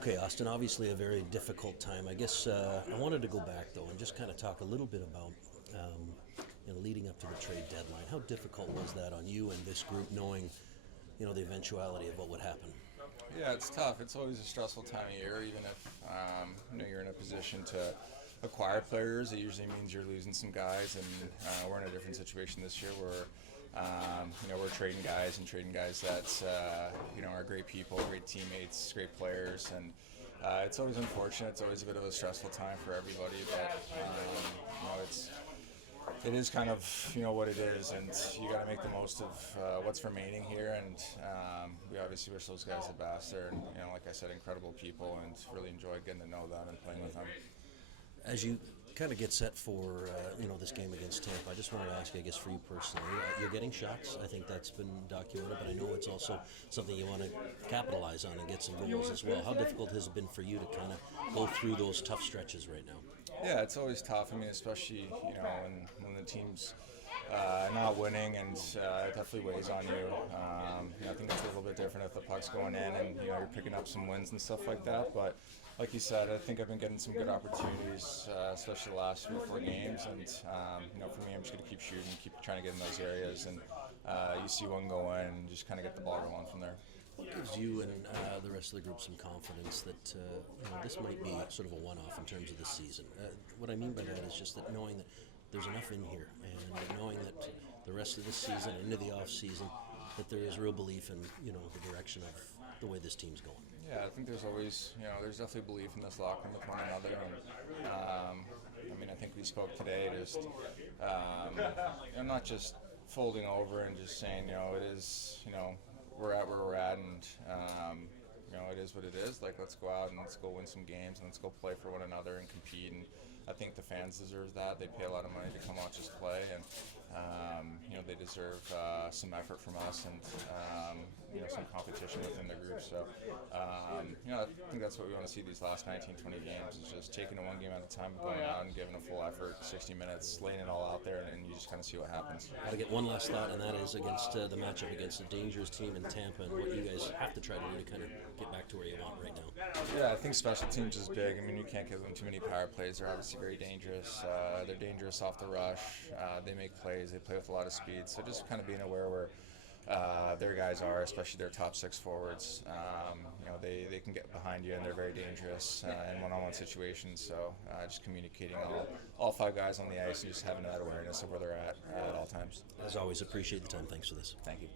Okay, Austin, obviously a very difficult time. I guess I wanted to go back, though, and just kind of talk a little bit about leading up to the trade deadline. How difficult was that on you and this group, knowing, the eventuality of what would happen? Yeah, it's tough. It's always a stressful time of year, even if you're in a position to acquire players. It usually means you're losing some guys, and we're in a different situation this year where we're trading guys that are great people, great teammates, great players, and it's always unfortunate. It's always a bit of a stressful time for everybody, but it is kind of what it is, and you got to make the most of what's remaining here. And we obviously wish those guys the best. They're like I said, incredible people, and really enjoyed getting to know them and playing with them. As you kind of get set for this game against Tampa, I just wanted to ask you, I guess for you personally, you're getting shots. I think that's been documented, but I know it's also something you want to capitalize on and get some goals as well. How difficult has it been for you to kind of go through those tough stretches right now? Yeah, it's always tough. I mean, especially when the team's not winning, and it definitely weighs on you. I think it's a little bit different if the puck's going in and you're picking up some wins and stuff like that. But like you said, I think I've been getting some good opportunities, especially the last 3 or 4 games. And for me, I'm just going to keep shooting, keep trying to get in those areas, and you see one go in, and just kind of get the ball rolling from there. What gives you and the rest of the group some confidence that this might be sort of a one-off in terms of the season? What I mean by that is just that knowing that there's enough in here, and knowing that the rest of this season, into the off season, that there is real belief in the direction of the way this team's going. Yeah, I think there's always there's definitely belief in this locker room with one another, and I think we spoke today just not just folding over and just saying it is we're at where we're at, and it is what it is. Like, let's go out and let's go win some games, and let's go play for one another and compete. And I think the fans deserve that. They pay a lot of money to come watch us play, and they deserve some effort from us, and some competition within the group. So I think that's what we want to see these last 19, 20 games, is just taking it one game at a time, going out and giving a full effort, 60 minutes, laying it all out there, and you just kind of see what happens. Got to get one last thought, and that is against the matchup against a dangerous team in Tampa, and what you guys have to try to do to kind of get back to where you want right now. Yeah, I think special teams is big. I mean, you can't give them too many power plays. They're obviously very dangerous. They're dangerous off the rush. They make plays. They play with a lot of speed. So just kind of being aware where their guys are, especially their top 6 forwards. They can get behind you, and they're very dangerous in one-on-one situations. So just communicating all 5 guys on the ice and just having that awareness of where they're at all times. As always, appreciate the time. Thanks for this. Thank you.